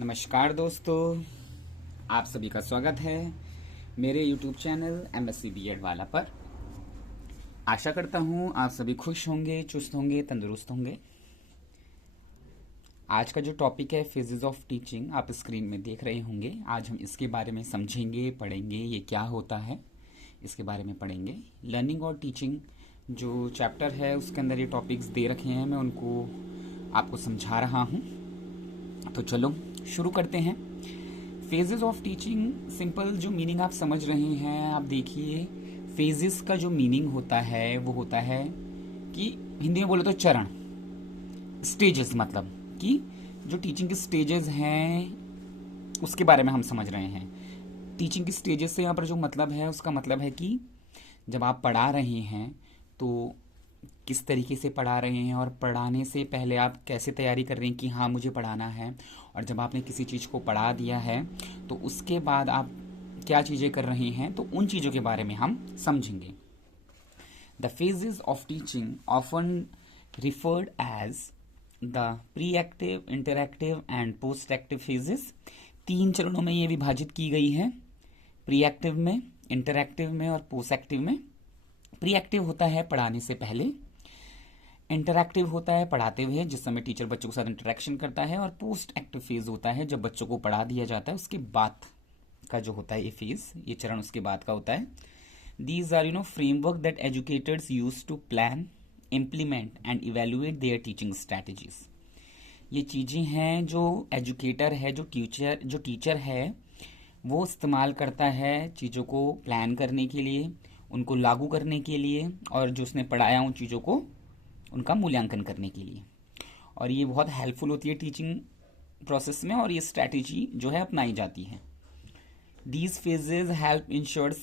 नमस्कार दोस्तों, आप सभी का स्वागत है मेरे YouTube चैनल MSc B.Ed वाला पर। आशा करता हूँ आप सभी खुश होंगे, चुस्त होंगे, तंदुरुस्त होंगे। आज का जो टॉपिक है फेजेस ऑफ टीचिंग, आप स्क्रीन में देख रहे होंगे। आज हम इसके बारे में समझेंगे, पढ़ेंगे, ये क्या होता है इसके बारे में पढ़ेंगे। लर्निंग और टीचिंग जो चैप्टर है उसके अंदर ये टॉपिक्स दे रखे हैं, मैं उनको आपको समझा रहा हूँ। तो चलो शुरू करते हैं। फेजेस ऑफ टीचिंग, सिंपल जो मीनिंग आप समझ रहे हैं, आप देखिए फेजेस का जो मीनिंग होता है वो होता है कि हिंदी में बोले तो चरण, स्टेजेस, मतलब कि जो टीचिंग के स्टेजेस हैं उसके बारे में हम समझ रहे हैं। टीचिंग की स्टेजेस से यहाँ पर जो मतलब है उसका मतलब है कि जब आप पढ़ा रहे हैं तो किस तरीके से पढ़ा रहे हैं और पढ़ाने से पहले आप कैसे तैयारी कर रहे हैं कि हाँ मुझे पढ़ाना है, और जब आपने किसी चीज़ को पढ़ा दिया है तो उसके बाद आप क्या चीज़ें कर रहे हैं, तो उन चीज़ों के बारे में हम समझेंगे। The phases of teaching often referred as the pre active, interactive and post active phases. 3 चरणों में ये विभाजित की गई है, प्री एक्टिव में, इंटरएक्टिव में और पोस्ट एक्टिव में। प्री एक्टिव होता है पढ़ाने से पहले, इंटरैक्टिव होता है पढ़ाते हुए जिस समय टीचर बच्चों के साथ इंटरेक्शन करता है, और पोस्ट एक्टिव फेज होता है जब बच्चों को पढ़ा दिया जाता है उसके बाद का जो होता है ये फेज, ये चरण उसके बाद का होता है। These are framework that educators use to plan, implement and evaluate their teaching strategies. ये चीज़ें हैं जो एजुकेटर है, जो टीचर है वो इस्तेमाल करता है चीज़ों को प्लान करने के लिए, उनको लागू करने के लिए, और जो उसने पढ़ाया उन चीज़ों को उनका मूल्यांकन करने के लिए। और ये बहुत हेल्पफुल होती है टीचिंग प्रोसेस में, और ये स्ट्रैटेजी जो है अपनाई जाती है। These phases help ensures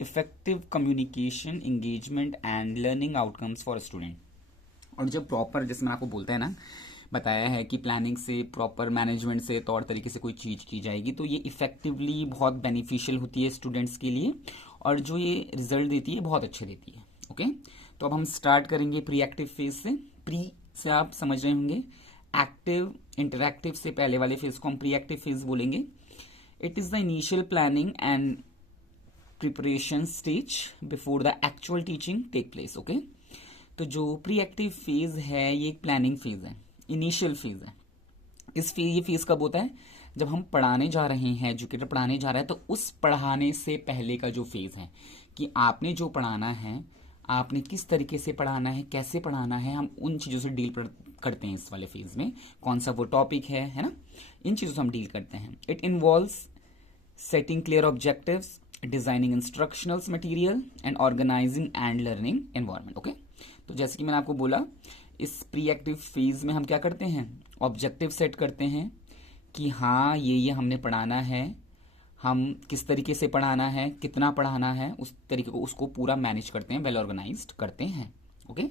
effective communication, engagement and learning outcomes for student. और जब प्रॉपर, जैसे मैंने आपको बोलता है ना, बताया है कि प्लानिंग से, प्रॉपर मैनेजमेंट से, तौर तरीके से कोई चीज़ की जाएगी तो ये इफेक्टिवली बहुत बेनिफिशियल होती है स्टूडेंट्स के लिए, और जो ये रिजल्ट देती है बहुत अच्छे देती है। ओके, तो अब हम स्टार्ट करेंगे प्री एक्टिव फेज से। प्री से आप समझ रहे होंगे, एक्टिव, इंटरैक्टिव से पहले वाले फेज को हम प्री एक्टिव फेज बोलेंगे। It is the initial planning and preparation stage before the actual teaching take place. Okay, तो जो प्री एक्टिव फेज है ये एक प्लानिंग फेज है, इनिशियल फेज है। ये फेज कब होता है? जब हम पढ़ाने जा रहे हैं, एजुकेटर पढ़ाने जा रहा है, तो उस पढ़ाने से पहले का जो फेज है कि आपने जो पढ़ाना है, आपने किस तरीके से पढ़ाना है, कैसे पढ़ाना है, हम उन चीज़ों से डील करते हैं इस वाले फेज में। कौन सा वो टॉपिक है ना, इन चीज़ों से हम डील करते हैं। It involves setting clear objectives, designing instructionals material and organising and learning environment. Okay, तो जैसे कि मैंने आपको बोला, इस प्री एक्टिव फेज में हम क्या करते हैं, ऑब्जेक्टिव सेट करते हैं कि हाँ ये हमने पढ़ाना है, हम किस तरीके से पढ़ाना है, कितना पढ़ाना है, उस तरीके को उसको पूरा मैनेज करते हैं, वेल ऑर्गेनाइज्ड करते हैं। ओके,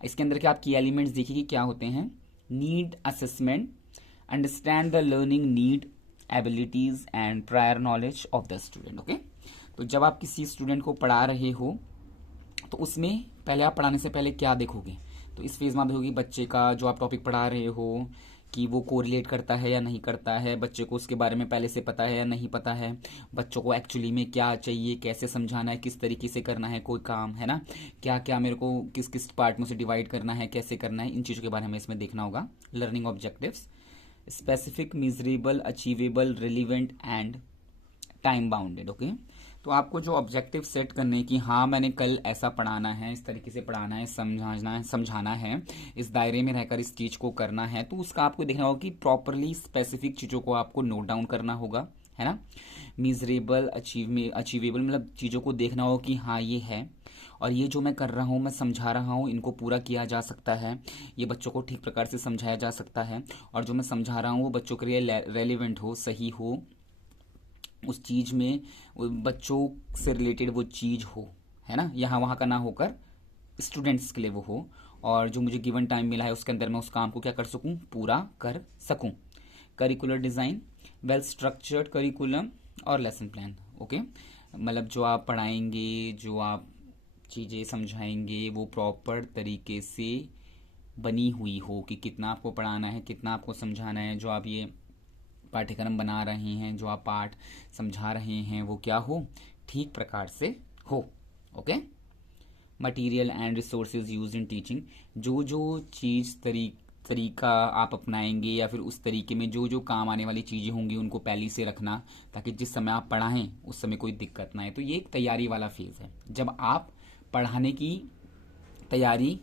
इसके अंदर के आप की एलिमेंट्स देखिए कि क्या होते हैं। Need assessment, understand the learning need, abilities and prior knowledge of the student. Okay, तो जब आप किसी स्टूडेंट को पढ़ा रहे हो तो उसमें पहले आप पढ़ाने से पहले क्या देखोगे, तो इस फेज में आप देखोगे बच्चे का जो आप टॉपिक पढ़ा रहे हो कि वो कोरिलेट करता है या नहीं करता है, बच्चे को उसके बारे में पहले से पता है या नहीं पता है, बच्चों को एक्चुअली में क्या चाहिए, कैसे समझाना है, किस तरीके से करना है कोई काम, है ना, क्या क्या मेरे को किस किस पार्ट में से डिवाइड करना है, कैसे करना है, इन चीज़ों के बारे में हमें इसमें देखना होगा। Learning objectives, specific, miserable, achievable, relevant and time bounded. Okay, तो आपको जो ऑब्जेक्टिव सेट करने की, हाँ मैंने कल ऐसा पढ़ाना है, इस तरीके से पढ़ाना है, समझाना है, इस दायरे में रहकर इस चीज़ को करना है, तो उसका आपको देखना होगा कि प्रॉपरली स्पेसिफिक चीज़ों को आपको नोट डाउन करना होगा, है ना। मीजरेबल, अचीवेबल, मतलब चीज़ों को देखना होगा कि हाँ ये है, और ये जो मैं कर रहा हूँ, मैं समझा रहा हूँ, इनको पूरा किया जा सकता है, ये बच्चों को ठीक प्रकार से समझाया जा सकता है, और जो मैं समझा रहा हूँ वो बच्चों के लिए रेलिवेंट हो, सही हो, उस चीज़ में बच्चों से रिलेटेड वो चीज़ हो, है ना, यहाँ वहाँ का ना होकर स्टूडेंट्स के लिए वो हो, और जो मुझे गिवन टाइम मिला है उसके अंदर मैं उस काम को क्या कर सकूँ, पूरा कर सकूँ। Curricular design, well structured curriculum और लेसन प्लान। ओके, मतलब जो आप पढ़ाएंगे, जो आप चीज़ें समझाएंगे वो प्रॉपर तरीके से बनी हुई हो कि कितना आपको पढ़ाना है, कितना आपको समझाना है, जो आप ये पाठ्यक्रम बना रहे हैं, जो आप पाठ समझा रहे हैं, वो क्या हो, ठीक प्रकार से हो। Okay. Material and resources use in teaching, जो जो चीज़ तरीका आप अपनाएंगे या फिर उस तरीके में जो जो काम आने वाली चीज़ें होंगी उनको पहले से रखना, ताकि जिस समय आप पढ़ाएं उस समय कोई दिक्कत ना आए। तो ये एक तैयारी वाला फेज़ है। जब आप पढ़ाने की तैयारी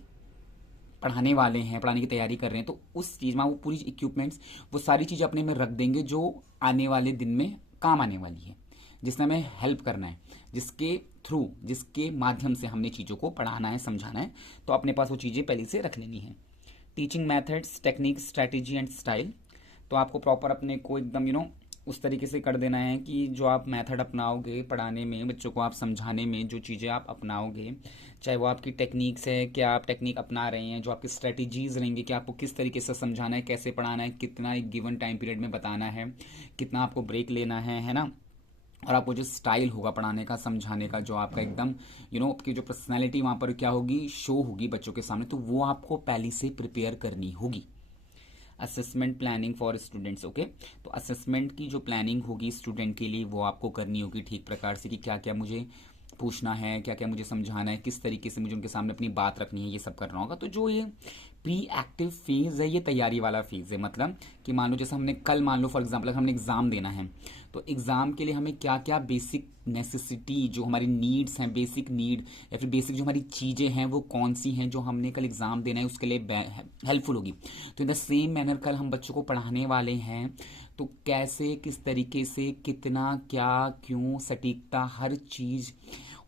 पढ़ाने वाले हैं, पढ़ाने की तैयारी कर रहे हैं, तो उस चीज़ में वो पूरी इक्विपमेंट्स, वो सारी चीज़ें अपने में रख देंगे जो आने वाले दिन में काम आने वाली है, जिसमें हमें हेल्प करना है, जिसके माध्यम से हमने चीज़ों को पढ़ाना है, समझाना है। तो अपने पास वो चीज़ें पहले से रख लेनी है। Teaching methods, technique, strategy and style, तो आपको प्रॉपर अपने को एकदम उस तरीके से कर देना है कि जो आप मेथड अपनाओगे पढ़ाने में, बच्चों को आप समझाने में, जो चीज़ें आप अपनाओगे, चाहे वो आपकी टेक्निक्स है, क्या आप टेक्निक अपना रहे हैं, जो आपकी स्ट्रेटजीज रहेंगी कि आपको किस तरीके से समझाना है, कैसे पढ़ाना है, कितना एक गिवन टाइम पीरियड में बताना है, कितना आपको ब्रेक लेना है ना। और आपको जो स्टाइल होगा पढ़ाने का, समझाने का, जो आपका एकदम आपकी जो पर्सनैलिटी वहाँ पर क्या होगी, शो होगी बच्चों के सामने, तो वो आपको पहले से प्रिपेयर करनी होगी। Assessment planning for students. Okay, तो असेसमेंट की जो प्लानिंग होगी स्टूडेंट के लिए, वो आपको करनी होगी ठीक प्रकार से, कि क्या क्या मुझे पूछना है, क्या क्या मुझे समझाना है, किस तरीके से मुझे उनके सामने अपनी बात रखनी है, ये सब करना होगा। तो जो ये प्री एक्टिव फेज है, ये तैयारी वाला फेज है। मतलब कि मान लो जैसे हमने कल, मान लो फॉर एग्जांपल हमने एग्जाम देना है, तो एग्जाम के लिए हमें क्या क्या बेसिक नेसेसिटी, जो हमारी नीड्स हैं, बेसिक नीड या फिर बेसिक जो हमारी चीज़ें हैं, वो कौन सी हैं जो हमने कल एग्जाम देना है उसके लिए हेल्पफुल होगी। तो इन द सेम मैनर कल हम बच्चों को पढ़ाने वाले हैं, तो कैसे, किस तरीके से, कितना, क्या, क्यों, सटीकता, हर चीज़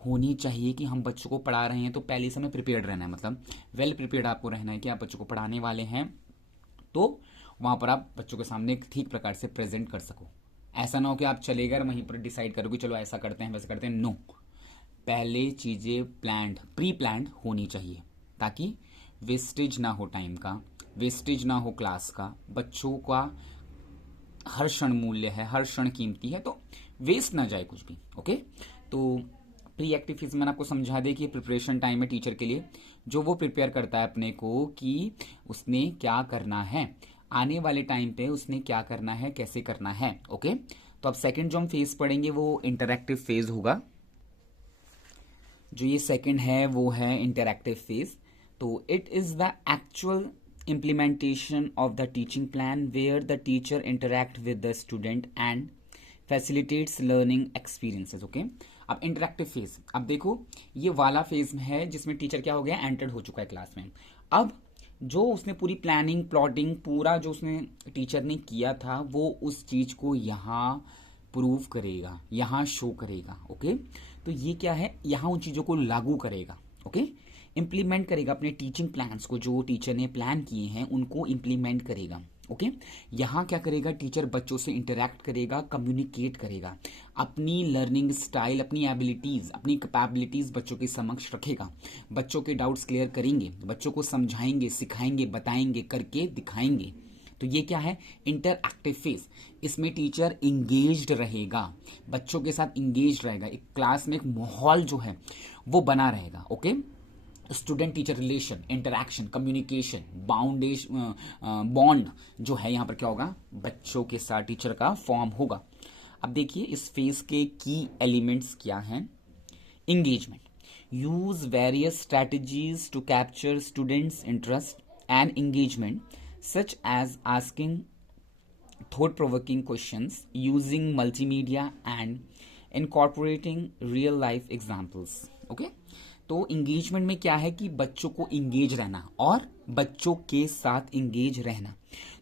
होनी चाहिए कि हम बच्चों को पढ़ा रहे हैं। तो पहले से हमें प्रिपेयर्ड रहना है, मतलब वेल प्रिपेयर्ड आपको रहना है कि आप बच्चों को पढ़ाने वाले हैं, तो वहाँ पर आप बच्चों के सामने ठीक प्रकार से प्रेजेंट कर सको। ऐसा ना हो कि आप चले गए वहीं पर डिसाइड करो कि चलो ऐसा करते हैं, वैसा करते हैं। नो, पहले चीज़ें प्री प्लान्ड होनी चाहिए, ताकि वेस्टेज ना हो टाइम का, वेस्टेज ना हो क्लास का। बच्चों का हर क्षण मूल्य है, हर क्षण कीमती है, तो वेस्ट ना जाए कुछ भी। ओके, तो प्री एक्टिव फेज मैंने आपको समझा दे कि प्रिपरेशन टाइम है टीचर के लिए, जो वो प्रिपेयर करता है अपने को कि उसने क्या करना है, आने वाले टाइम पे उसने क्या करना है, कैसे करना है। ओके, तो अब सेकंड जो हम फेज पढ़ेंगे वो इंटरैक्टिव फेज होगा। जो ये सेकंड है वो है इंटरैक्टिव फेज। तो it is the actual implementation of the teaching plan where the teacher interact with the student and facilitates learning experiences. Okay, अब इंटरैक्टिव फेज, अब देखो ये वाला फेज है जिसमें टीचर क्या हो गया, एंटर्ड हो चुका है क्लास में। अब जो उसने पूरी प्लानिंग, प्लॉटिंग, पूरा जो उसने टीचर ने किया था, वो उस चीज को यहाँ प्रूव करेगा, यहाँ शो करेगा। ओके, तो ये क्या है, यहाँ उन चीजों को लागू करेगा। ओके, इम्प्लीमेंट करेगा अपने टीचिंग प्लान्स को, जो टीचर ने प्लान किए हैं उनको इम्प्लीमेंट करेगा। ओके, यहाँ क्या करेगा, टीचर बच्चों से इंटरैक्ट करेगा, कम्युनिकेट करेगा, अपनी लर्निंग स्टाइल, अपनी एबिलिटीज, अपनी कैपेबिलिटीज बच्चों के समक्ष रखेगा, बच्चों के डाउट्स क्लियर करेंगे, बच्चों को समझाएंगे, सिखाएंगे, बताएंगे, करके दिखाएंगे। तो ये क्या है, इंटरएक्टिव फेज। इसमें टीचर इंगेज्ड रहेगा, बच्चों के साथ इंगेज रहेगा, एक क्लास में एक माहौल जो है वो बना रहेगा। Okay, student teacher relation, interaction, communication, bond जो है यहाँ पर क्या होगा, बच्चों के साथ टीचर का फॉर्म होगा। अब देखिए इस फेज के की एलिमेंट्स क्या हैं। Engagement, use various strategies to capture students interest and engagement, such as asking thought provoking questions, using multimedia and incorporating real life examples. Okay, तो इंगेजमेंट में क्या है कि बच्चों को इंगेज रहना और बच्चों के साथ इंगेज रहना।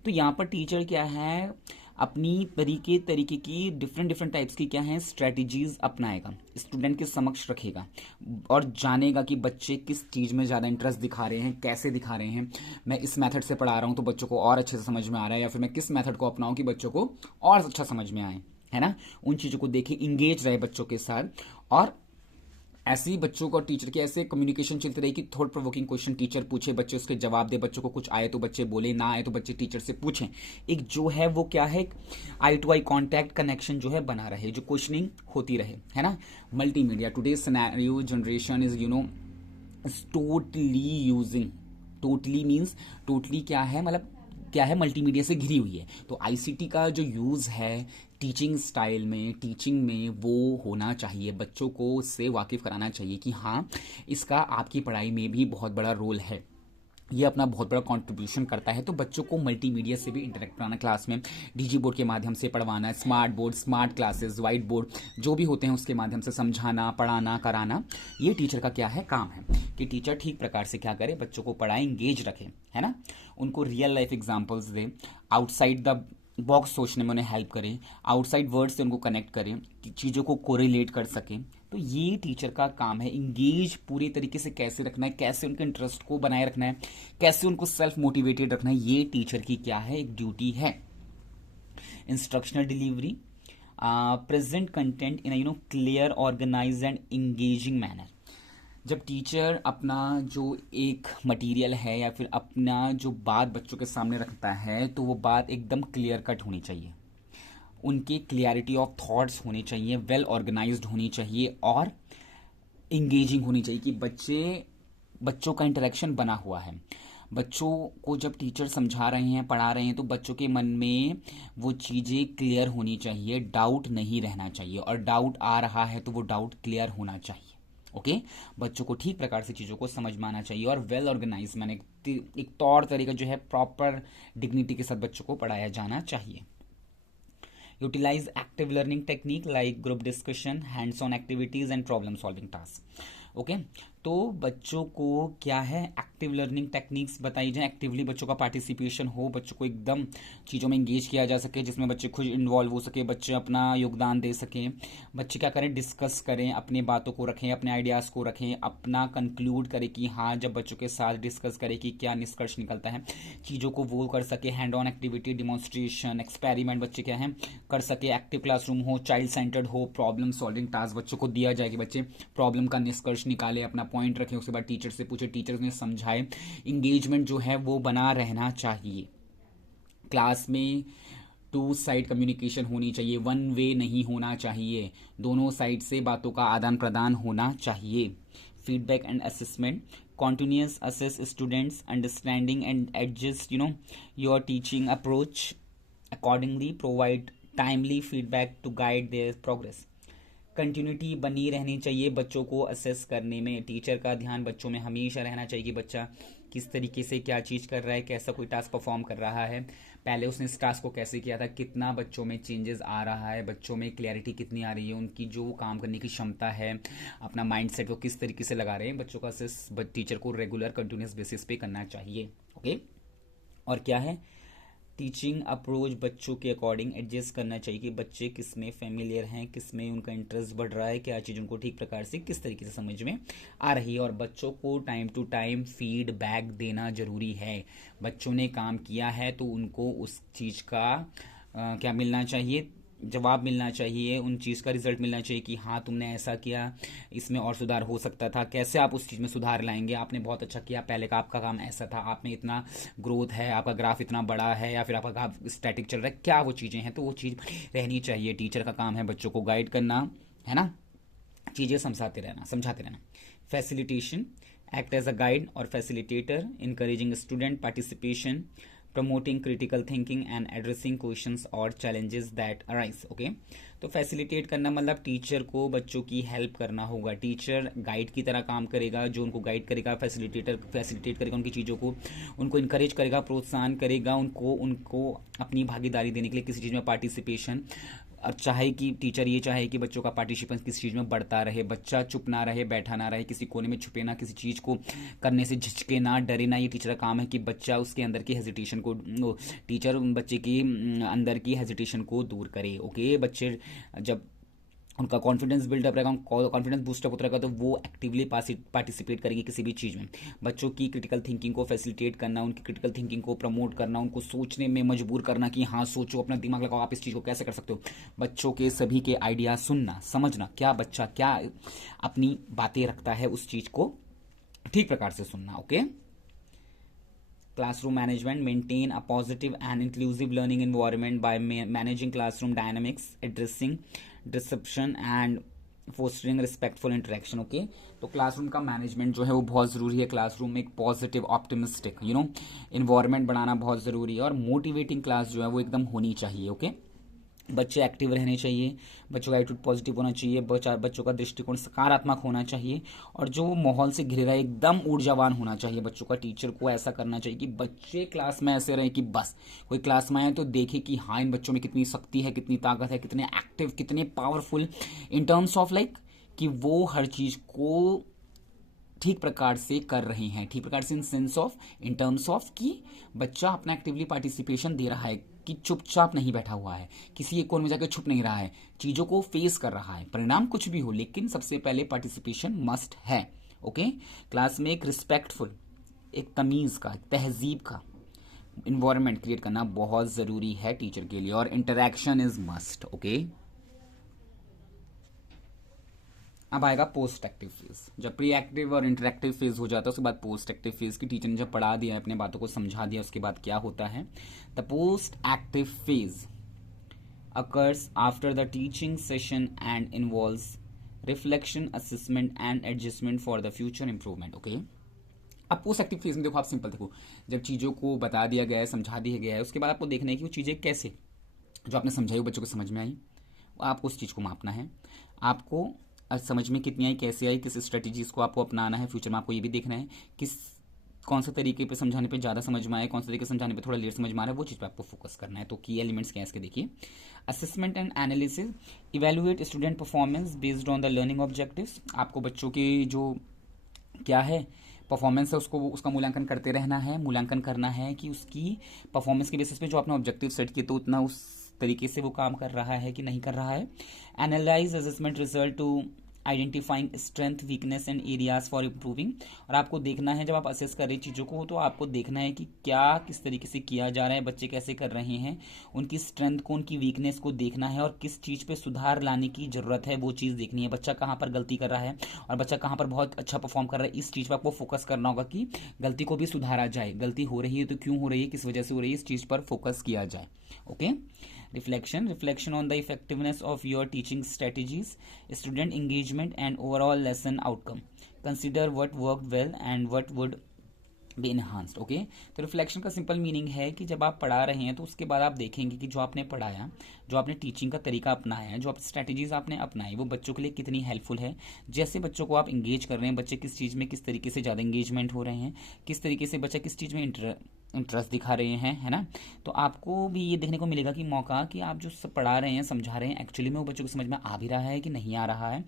तो यहाँ पर टीचर क्या है, अपनी तरीके की डिफरेंट टाइप्स की क्या है स्ट्रेटजीज अपनाएगा, स्टूडेंट के समक्ष रखेगा और जानेगा कि बच्चे किस चीज़ में ज़्यादा इंटरेस्ट दिखा रहे हैं, कैसे दिखा रहे हैं। मैं इस मेथड से पढ़ा रहा हूँ तो बच्चों को और अच्छे से समझ में आ रहा है, या फिर मैं किस मेथड को अपनाऊँ कि बच्चों को और अच्छा समझ में आए, है ना। उन चीज़ों को देखे, इंगेज रहे बच्चों के साथ, और ऐसे ही बच्चों को टीचर के ऐसे कम्युनिकेशन चलती रही कि थॉट प्रोवोकिंग क्वेश्चन टीचर पूछे, बच्चे उसके जवाब दे, बच्चों को कुछ आए तो बच्चे बोले, ना आए तो बच्चे टीचर से पूछें। एक जो है वो क्या है, आई टू आई कॉन्टैक्ट कनेक्शन जो है बना रहे, जो क्वेश्चनिंग होती रहे, है ना। Multimedia, today scenario generation is totally using, totally means totally क्या है, मतलब क्या है, मल्टीमीडिया से घिरी हुई है। तो आईसीटी का जो यूज़ है टीचिंग स्टाइल में, टीचिंग में, वो होना चाहिए। बच्चों को उससे वाकिफ़ कराना चाहिए कि हाँ, इसका आपकी पढ़ाई में भी बहुत बड़ा रोल है, ये अपना बहुत बड़ा कंट्रीब्यूशन करता है। तो बच्चों को मल्टीमीडिया से भी इंटरेक्ट कराना क्लास में, डीजी बोर्ड के माध्यम से पढ़वाना, smart board, smart classes, white board जो भी होते हैं उसके माध्यम से समझाना, पढ़ाना, कराना, ये टीचर का क्या है, काम है कि टीचर ठीक प्रकार से क्या करे, बच्चों को पढ़ाए, इंगेज रखे, है ना, उनको real life examples they, outside the box सोचने में उन्हें हेल्प करें, आउटसाइड वर्ड से उनको कनेक्ट करें, चीज़ों को कोरिलेट कर सकें। तो ये टीचर का काम है, इंगेज पूरे तरीके से कैसे रखना है, कैसे उनके इंटरेस्ट को बनाए रखना है, कैसे उनको सेल्फ मोटिवेटेड रखना है, ये टीचर की क्या है, एक ड्यूटी है। Instructional delivery, present content in clear, organize and engaging manner. जब टीचर अपना जो एक मटेरियल है या फिर अपना जो बात बच्चों के सामने रखता है, तो वो बात एकदम क्लियर कट होनी चाहिए, उनकी क्लियरिटी ऑफ थॉट्स होनी चाहिए, वेल ऑर्गेनाइज्ड होनी चाहिए और इंगेजिंग होनी चाहिए कि बच्चों का इंटरेक्शन बना हुआ है। बच्चों को जब टीचर समझा रहे हैं, पढ़ा रहे हैं, तो बच्चों के मन में वो चीज़ें क्लियर होनी चाहिए, डाउट नहीं रहना चाहिए, और डाउट आ रहा है तो वो डाउट क्लियर होना चाहिए। ओके, बच्चों को ठीक प्रकार से चीज़ों को समझ में आना चाहिए और वेल ऑर्गेनाइज, मैंने एक तौर तरीका जो है प्रॉपर डिग्निटी के साथ बच्चों को पढ़ाया जाना चाहिए। Utilize active learning technique like group discussion, hands on activities and problem solving task. Okay, तो बच्चों को क्या है, एक्टिव लर्निंग टेक्निक्स बताई जाए, एक्टिवली बच्चों का पार्टिसिपेशन हो, बच्चों को एकदम चीज़ों में इंगेज किया जा सके, जिसमें बच्चे खुद इन्वॉल्व हो सके, बच्चे अपना योगदान दे सकें, बच्चे क्या करें, डिस्कस करें, अपनी बातों को रखें, अपने आइडियाज़ को रखें, अपना कंक्लूड करें कि हाँ, जब बच्चों के साथ डिस्कस करें कि क्या निष्कर्ष निकलता है, चीज़ों को वो कर सके, hand on activity, demonstration, experiment बच्चे क्या है कर सके, एक्टिव क्लासरूम हो, चाइल्ड सेंटर्ड हो, प्रॉब्लम सॉल्विंग टास्क बच्चों को दिया जाए कि बच्चे प्रॉब्लम का निष्कर्ष निकाले, अपना पॉइंट रखें, उसके बाद टीचर से पूछे, टीचर ने समझाए, इंगेजमेंट जो है वो बना रहना चाहिए। क्लास में टू साइड कम्युनिकेशन होनी चाहिए, वन वे नहीं होना चाहिए, दोनों साइड से बातों का आदान प्रदान होना चाहिए। Feedback and assessment, continuous assess students understanding and adjust your teaching approach accordingly, provide timely feedback to guide their progress। Continuity बनी रहनी चाहिए बच्चों को असेस करने में, टीचर का ध्यान बच्चों में हमेशा रहना चाहिए कि बच्चा किस तरीके से क्या चीज़ कर रहा है, कैसा कोई टास्क परफॉर्म कर रहा है, पहले उसने इस टास्क को कैसे किया था, कितना बच्चों में चेंजेस आ रहा है, बच्चों में क्लैरिटी कितनी आ रही है, उनकी जो काम करने की क्षमता है, अपना माइंड सेट वो किस तरीके से लगा रहे हैं, बच्चों का असेस टीचर को रेगुलर कंटिन्यूस बेसिस पे करना चाहिए। ओके, और क्या है, टीचिंग अप्रोच बच्चों के अकॉर्डिंग एडजस्ट करना चाहिए कि बच्चे किस में फेमिलियर हैं, किस में उनका इंटरेस्ट बढ़ रहा है, क्या चीज़ उनको ठीक प्रकार से किस तरीके से समझ में आ रही है, और बच्चों को टाइम टू टाइम फीडबैक देना जरूरी है। बच्चों ने काम किया है तो उनको उस चीज़ का क्या मिलना चाहिए, जवाब मिलना चाहिए, उन चीज़ का रिजल्ट मिलना चाहिए कि हाँ तुमने ऐसा किया, इसमें और सुधार हो सकता था, कैसे आप उस चीज़ में सुधार लाएंगे, आपने बहुत अच्छा किया, पहले का आपका काम ऐसा था, आप में इतना ग्रोथ है, आपका ग्राफ इतना बड़ा है, या फिर आपका ग्राफ स्टैटिक चल रहा है, क्या वो चीज़ें हैं, तो वो चीज़ रहनी चाहिए। टीचर का काम है बच्चों को गाइड करना, है ना, चीज़ें समझाते रहना। Facilitation, act as a guide और facilitator, encouraging student participation, promoting critical thinking and addressing questions और चैलेंजेस दैट अराइज। ओके, तो फैसिलिटेट करना मतलब टीचर को बच्चों की हेल्प करना होगा, टीचर गाइड की तरह काम करेगा, जो उनको गाइड करेगा, फैसिलिटेट करेगा उनकी चीज़ों को, उनको इनकरेज करेगा, प्रोत्साहन करेगा, उनको अपनी भागीदारी देने के लिए किसी चीज़ में पार्टिसिपेशन, और चाहे कि टीचर ये चाहे कि बच्चों का पार्टिसिपेंस किसी चीज़ में बढ़ता रहे, बच्चा चुप ना रहे, बैठा ना रहे, किसी कोने में छुपे ना, किसी चीज़ को करने से झिझके ना, डरे ना। ये टीचर का काम है कि बच्चा उसके अंदर की हेजिटेशन को, टीचर बच्चे की अंदर की हेजिटेशन को दूर करे। ओके, बच्चे जब उनका कॉन्फिडेंस बिल्डअप रहेगा, कॉन्फिडेंस बूस्टअप होता रहेगा, तो वो एक्टिवली पार्टिसिपेट करेंगे किसी भी चीज़ में। बच्चों की क्रिटिकल थिंकिंग को फैसिलिटेट करना, उनकी क्रिटिकल थिंकिंग को प्रमोट करना, उनको सोचने में मजबूर करना कि हाँ सोचो, अपना दिमाग लगाओ, आप इस चीज़ को कैसे कर सकते हो। बच्चों के सभी के आइडिया सुनना, समझना, क्या बच्चा क्या अपनी बातें रखता है, उस चीज़ को ठीक प्रकार से सुनना। Okay, classroom management, maintain a positive and inclusive learning environment by managing classroom dynamics, addressing disruption and fostering respectful interaction. Okay, तो क्लासरूम का मैनेजमेंट जो है वो बहुत ज़रूरी है। क्लासरूम में एक पॉजिटिव ऑप्टिमिस्टिक इन्वायरमेंट बनाना बहुत ज़रूरी है, और मोटिवेटिंग क्लास जो है वो एकदम होनी चाहिए। ओके, बच्चे एक्टिव रहने चाहिए, बच्चों का एटीट्यूड पॉजिटिव होना चाहिए, बच्चों का दृष्टिकोण सकारात्मक होना चाहिए, और जो माहौल से घिरे रहे एकदम ऊर्जावान होना चाहिए बच्चों का। टीचर को ऐसा करना चाहिए कि बच्चे क्लास में ऐसे रहे कि बस कोई क्लास में आए तो देखे कि हाँ इन बच्चों में कितनी शक्ति है, कितनी ताकत है, कितने एक्टिव, कितने powerful in terms of like कि वो हर चीज़ को ठीक प्रकार से कर रहे हैं। ठीक प्रकार से in sense of, in terms of कि बच्चा अपना एक्टिवली पार्टिसिपेशन दे रहा है, कि चुपचाप नहीं बैठा हुआ है, किसी एक कोने में जाकर छुप नहीं रहा है, चीज़ों को फेस कर रहा है। परिणाम कुछ भी हो, लेकिन सबसे पहले पार्टिसिपेशन मस्ट है। ओके, क्लास में एक रिस्पेक्टफुल, एक तमीज़ का, एक तहजीब का इन्वायरमेंट क्रिएट करना बहुत ज़रूरी है टीचर के लिए, और इंटरेक्शन इज मस्ट। ओके, अब आएगा पोस्ट एक्टिव फेज। जब प्री एक्टिव और इंटरेक्टिव फेज हो जाता है उसके बाद पोस्ट एक्टिव फेज की टीचर ने जब पढ़ा दिया, अपने बातों को समझा दिया, उसके बाद क्या होता है? The post active phase occurs after the teaching session and involves reflection, assessment and adjustment for the future improvement. Okay, अब पोस्ट एक्टिव फेज में देखो, आप सिंपल देखो, जब चीज़ों को बता दिया गया है, समझा दिया गया है, उसके बाद आपको देखना है कि वो चीज़ें कैसे, जो आपने समझाई वो बच्चों को समझ में आई, आपको उस चीज़ को मापना है। आपको समझ में कितनी आई, कैसे आई, किस स्ट्रेटजीज को आपको अपनाना है फ्यूचर में, आपको ये भी देखना है किस कौन से तरीके पे समझाने पे ज़्यादा समझ में आए, कौन से तरीके समझाने पे थोड़ा लेट समझ में आ रहा है, वो चीज़ पे आपको फोकस करना है। तो की एलिमेंट्स क्या है इसके देखिए। Assessment and analysis, evaluate student performance based on the learning objectives. आपको बच्चों की जो क्या है परफॉर्मेंस है उसको, उसका मूल्यांकन करते रहना है, मूल्यांकन करना है कि उसकी परफॉर्मेंस के बेसिस पे जो आपने ऑब्जेक्टिव सेट किए तो उतना उस तरीके से वो काम कर रहा है कि नहीं कर रहा है। Analyze assessment result to identifying strength, weakness and areas for improving. और आपको देखना है जब आप असेस कर रहे चीज़ों को तो आपको देखना है कि क्या किस तरीके से किया जा रहा है, बच्चे कैसे कर रहे हैं, उनकी स्ट्रेंथ को, उनकी वीकनेस को देखना है, और किस चीज़ पे सुधार लाने की ज़रूरत है वो चीज़ देखनी है। बच्चा कहाँ पर गलती कर रहा है और बच्चा कहाँ पर बहुत अच्छा परफॉर्म कर रहा है, इस चीज़ पर आपको फोकस करना होगा कि गलती को भी सुधारा जाए। गलती हो रही है तो क्यों हो रही है, किस वजह से हो रही है, इस चीज़ पर फोकस किया जाए। Okay, reflection on the effectiveness of your teaching strategies, student engagement and overall lesson outcome. Consider what worked well and what would be enhanced. Okay, तो रिफ्लेक्शन का सिंपल मीनिंग है कि जब आप पढ़ा रहे हैं तो उसके बाद आप देखेंगे कि जो आपने पढ़ाया, जो आपने टीचिंग का तरीका अपनाया है, जो आप स्ट्रैटेजीज आपने अपनाई, वो बच्चों के लिए कितनी हेल्पफुल है। जैसे बच्चों को आप इंगेज कर रहे हैं, बच्चे किस चीज़ में किस तरीके से ज़्यादा इंगेजमेंट हो रहे हैं, किस तरीके से बच्चा किस चीज़ में इंटरेस्ट दिखा रहे हैं, है ना। तो आपको भी ये देखने को मिलेगा कि मौका कि आप जो पढ़ा रहे हैं, समझा रहे हैं, एक्चुअली में वो बच्चों को समझ में आ भी रहा है कि नहीं आ रहा है।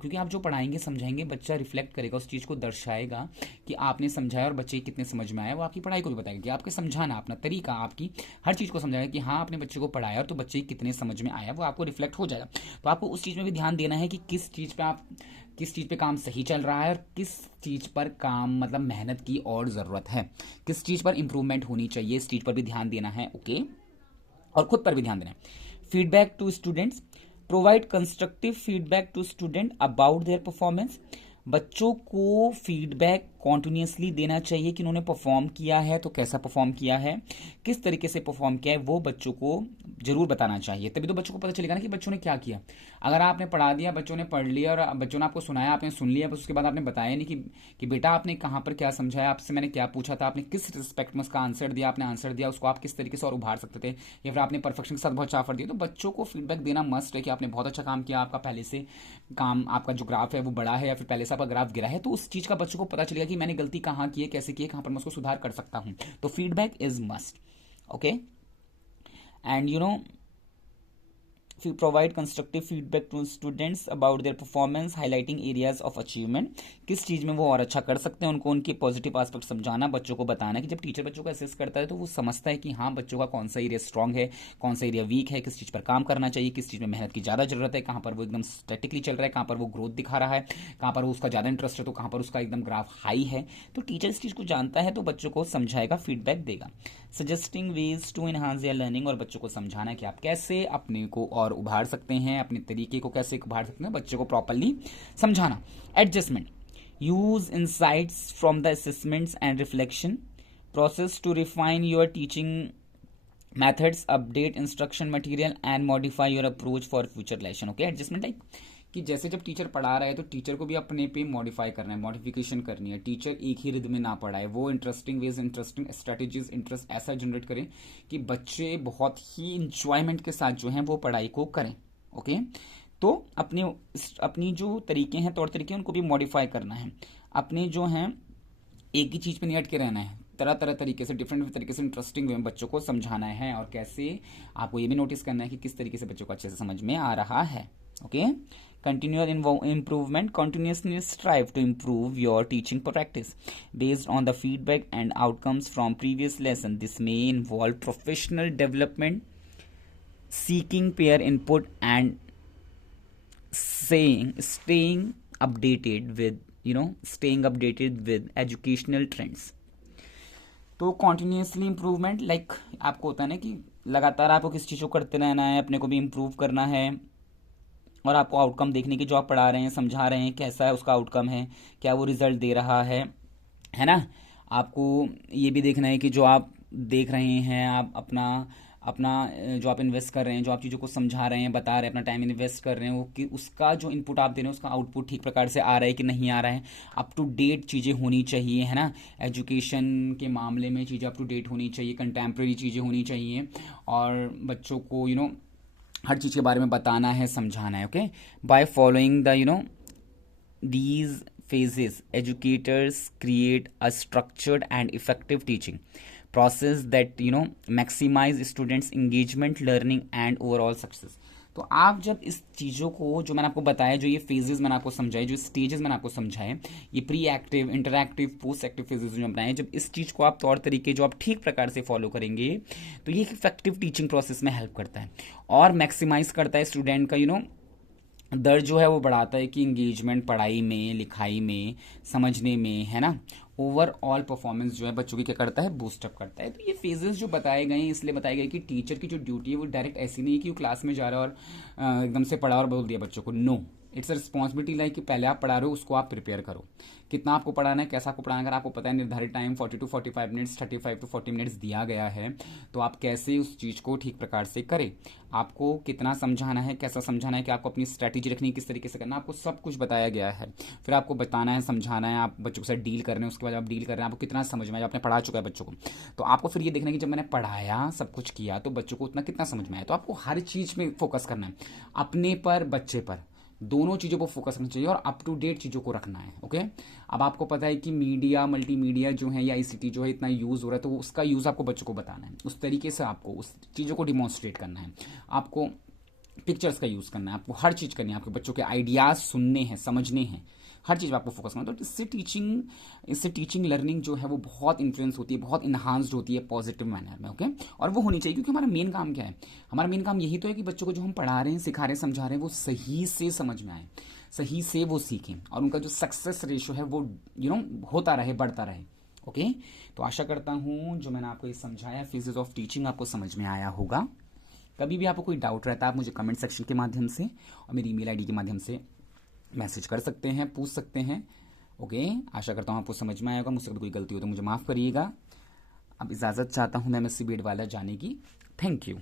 क्योंकि आप जो पढ़ाएंगे समझाएंगे, बच्चा रिफ्लेक्ट करेगा, उस चीज़ को दर्शाएगा कि आपने समझाया और बच्चे कितने समझ में आया। वो आपकी पढ़ाई को भी बताएगा कि आपके समझाना, अपना तरीका, आपकी हर चीज़ को समझाएगा कि हाँ आपने बच्चे को पढ़ाया तो बच्चे कितने समझ में आया, वो आपको रिफ्लेक्ट हो जाएगा। तो आपको उस चीज़ में भी ध्यान देना है कि किस चीज़ पे काम सही चल रहा है और किस चीज़ पर काम मतलब मेहनत की और ज़रूरत है, किस चीज़ पर इंप्रूवमेंट होनी चाहिए, इस चीज़ पर भी ध्यान देना है। ओके, और खुद पर भी ध्यान देना है। Feedback to students, provide constructive feedback to student about their performance. बच्चों को फीडबैक कॉन्टिन्यूसली देना चाहिए कि उन्होंने परफॉर्म किया है तो कैसा परफॉर्म किया है, किस तरीके से परफॉर्म किया है, वो बच्चों को जरूर बताना चाहिए। तभी तो बच्चों को पता चलेगा ना कि बच्चों ने क्या किया। अगर आपने पढ़ा दिया, बच्चों ने पढ़ लिया और बच्चों ने आपको सुनाया, आपने सुन लिया, बस उसके बाद आपने बताया नहीं कि बेटा आपने कहाँ पर क्या समझाया, आपसे मैंने क्या पूछा था, आपने किस रिस्पेक्ट में उसका आंसर दिया, आपने आंसर दिया, उसको आप किस तरीके से और उभार सकते थे, या फिर आपने परफेक्शन के साथ बहुत चाफर दिया। तो बच्चों को फीडबैक देना मस्ट है कि आपने बहुत अच्छा काम किया, आपका पहले से काम, आपका जो ग्राफ है वो बड़ा है या फिर पहले से आपका ग्राफ गिरा है, तो उस चीज़ का बच्चों को पता चलेगा कि मैंने गलती कहाँ की है, कैसे की है, कहाँ पर मैं उसको सुधार कर सकता हूँ। तो feedback is must. Okay, and provide constructive feedback to students about their performance, highlighting areas of achievement. किस चीज़ में वो और अच्छा कर सकते हैं, उनको उनके पॉजिटिव एस्पेक्ट समझाना, बच्चों को बताना कि जब टीचर बच्चों को असेस करता है तो वो समझता है कि हाँ बच्चों का कौन सा एरिया स्ट्रांग है, कौन सा एरिया वीक है, किस चीज़ पर काम करना चाहिए, किस चीज़ में मेहनत की ज़्यादा जरूरत है, कहाँ पर वो एकदम स्टैटिकली चल रहा है, कहाँ पर वो ग्रोथ दिखा रहा है, कहाँ पर उसका ज़्यादा इंटरेस्ट है तो कहाँ पर उसका एकदम ग्राफ हाई है। तो टीचर इस चीज़ को जानता है तो बच्चों को समझाएगा, फीडबैक देगा। Suggesting ways to enhance their learning, और बच्चों को समझाना कि आप कैसे अपने को और उभार सकते हैं, अपने तरीके को कैसे उभार सकते हैं, बच्चों को प्रॉपरली समझाना। Adjustment, use insights from the assessments and reflection process to refine your teaching methods, update instruction material and modify your approach for future lesson. Okay, adjustment like कि जैसे जब टीचर पढ़ा रहा है तो टीचर को भी अपने पे मॉडिफाई करना है, मॉडिफिकेशन करनी है। टीचर एक ही रिदम में ना पढ़ाए, वो interesting veg, interesting strategies, interest ऐसा जनरेट करें कि बच्चे बहुत ही इंजॉयमेंट के साथ जो है वो पढ़ाई को करें। ओके, तो अपनी जो तरीके हैं, तौर तरीके, उनको भी मॉडिफाई करना है। अपने जो हैं एक ही चीज़ पे नहीं अटके रहना है, तरह तरह तरीके से, डिफरेंट तरीके से इंटरेस्टिंग वे में बच्चों को समझाना है। और कैसे, आपको ये भी नोटिस करना है कि किस तरीके से बच्चों को अच्छे से समझ में आ रहा है। Okay, continuous improvement, continuously strive to improve your teaching practice based on the feedback and outcomes from previous lesson. This may involve professional development, seeking peer input, and staying updated with educational trends. तो continuously improvement, like आपको होता है ना कि लगातार आपको किस चीज़ को करते रहना है, अपने को भी इम्प्रूव करना है, और आपको आउटकम देखने की, जो आप पढ़ा रहे हैं, समझा रहे हैं, कैसा है उसका आउटकम है, क्या वो रिजल्ट दे रहा है ना। आपको ये भी देखना है कि जो आप देख रहे हैं, आप अपना अपना जो आप इन्वेस्ट कर रहे हैं, जो आप चीज़ों को समझा रहे हैं, बता रहे हैं, अपना टाइम इन्वेस्ट कर रहे हैं, वो कि उसका जो इनपुट आप दे रहे हैं उसका आउटपुट ठीक प्रकार से आ रहा है कि नहीं आ रहा है। अप टू डेट चीज़ें होनी चाहिए, है ना। एजुकेशन के मामले में चीज़ें अप टू डेट होनी चाहिए, कंटेम्प्रेरी चीज़ें होनी चाहिए, और बच्चों को हर चीज़ के बारे में बताना है, समझाना है। Okay, by following the these phases, educators create a structured and effective teaching process that maximize students engagement, learning and overall success. तो आप जब इस चीज़ों को, जो मैंने आपको बताया, जो ये फेजेस मैंने आपको समझाए, जो स्टेजेस मैंने आपको समझाए, ये pre active, interactive, post active phases जो बनाए, जब इस चीज़ को आप तौर तरीके जो आप ठीक प्रकार से फॉलो करेंगे तो ये इफेक्टिव टीचिंग प्रोसेस में हेल्प करता है और मैक्सिमाइज करता है स्टूडेंट का दर जो है वो बढ़ाता है कि इंगेजमेंट पढ़ाई में, लिखाई में, समझने में, है ना। ओवरऑल परफॉर्मेंस जो है बच्चों की क्या करता है, बूस्टअप करता है। तो ये फेजेस जो बताए गए हैं इसलिए बताए गए कि टीचर की जो ड्यूटी है वो डायरेक्ट ऐसी नहीं है कि वो क्लास में जा रहा है और एकदम से पढ़ा और बोल दिया बच्चों को। No, it's a responsibility, like कि पहले आप पढ़ा रहे हो, उसको आप प्रिपेयर करो, कितना आपको पढ़ाना है, कैसा आपको पढ़ाना है। अगर आपको पता है निर्धारित time 40 to 45 minutes, 35 to 40 minutes दिया गया है, तो आप कैसे उस चीज़ को ठीक प्रकार से करें, आपको कितना समझाना है, कैसा समझाना है, कि आपको अपनी स्ट्रैटेजी रखनी है, किस तरीके से करना है, आपको सब कुछ बताया गया है। फिर आपको बताना है, समझाना है, आप बच्चों के साथ डील कर रहे हैं, उसके बाद आप डील कर रहे हैं, आपको कितना समझ में आया, आपने पढ़ा चुका है बच्चों को, तो आपको फिर ये देखना है कि जब मैंने पढ़ाया, सब कुछ किया, तो बच्चों को उतना कितना समझ में आया। तो आपको हर चीज़ में फोकस करना है, अपने पर, बच्चे पर, दोनों चीज़ों पर फोकस करना चाहिए और अप टू डेट चीज़ों को रखना है। ओके, अब आपको पता है कि मीडिया, मल्टीमीडिया जो है या आईसीटी जो है इतना यूज़ हो रहा है, तो उसका यूज़ आपको बच्चों को बताना है, उस तरीके से आपको उस चीज़ों को डिमॉन्स्ट्रेट करना है, आपको पिक्चर्स का यूज़ करना है, आपको हर चीज़ करनी है, आपके बच्चों के आइडियाज़ सुनने हैं, समझने हैं, हर चीज़ पर आपको फोकस करना है। तो इससे टीचिंग लर्निंग जो है वो बहुत इन्फ्लुएंस होती है, बहुत इन्हांस्ड होती है पॉजिटिव मैनर में। ओके, और वो होनी चाहिए, क्योंकि हमारा मेन काम क्या है, हमारा मेन काम यही तो है कि बच्चों को जो हम पढ़ा रहे हैं, सिखा रहे हैं, समझा रहे हैं, वो सही से समझ में आए, सही से वो सीखें, और उनका जो सक्सेस रेशो है वो होता रहे, बढ़ता रहे। ओके, तो आशा करता हूँ जो मैंने आपको ये समझाया, फेजेस ऑफ टीचिंग, आपको समझ में आया होगा। कभी भी आपको कोई डाउट रहता है, आप मुझे कमेंट सेक्शन के माध्यम से और मेरी ईमेल आईडी के माध्यम से मैसेज कर सकते हैं, पूछ सकते हैं। ओके, आशा करता हूँ आपको समझ में आएगा। मुझसे कोई गलती हो तो मुझे माफ़ करिएगा। अब इजाज़त चाहता हूँ मैं MSc BEd वाला जाने की। Thank you.